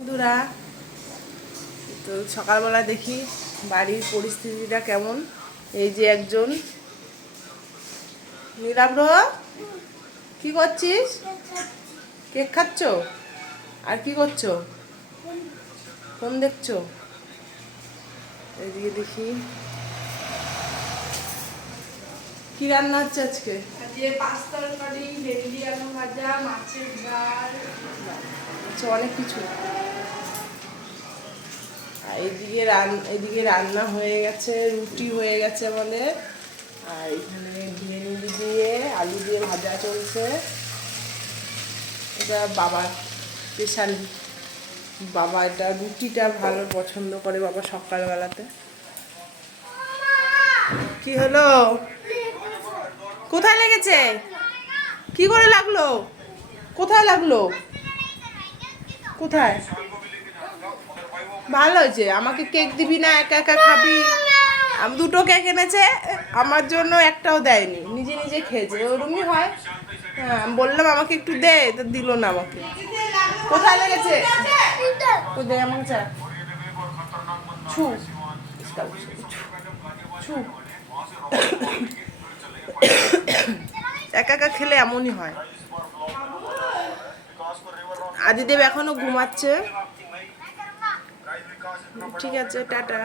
বন্ধুরা, তো সকালবেলা দেখি বাড়ির পরিস্থিতিটা কেমন। এই যে একজন নীলাব্র, কি করছিস? কেক খাচ্ছ? আর কি করছো? ফোন দেখছো? এইদিকে দেখি কি রান্না হচ্ছে আজকে। আজকে পাস্তা তরকারি, ভেন্ডি আলু ভাজা, মাছের ডাল। আচ্ছা, অনেক কিছু। আর এদিকে রান্না হয়ে গেছে, রুটি হয়ে গেছে আমাদের। আর এখানে ভেন্ডি দিয়ে আলু দিয়ে ভাজা চলছে। এটা বাবার স্পেশাল। বাবা এটা রুটিটা ভালো পছন্দ করে বাবা সকালবেলাতে। কি হলো? কোথায় লেগেছে? কি করে লাগলো? কোথায় লাগলো? কোথায়? ভালো হয়েছে। আমাকে কেক দিবি না, একা একা খাবি? আমি দুটো কেক এনেছে, আমার জন্য একটাও দেয়নি, নিজে নিজে খেয়েছে। ওরকমই হয়। হ্যাঁ, আমি বললাম আমাকে একটু দে, তো দিল না আমাকে। কোথায় লেগেছে? ও দে আমাকে চা। ছু ছু। একা একা খেলে এমনই হয়। আদিদেব এখনো ঘুমাচ্ছে। ঠিক আছে, টাটা।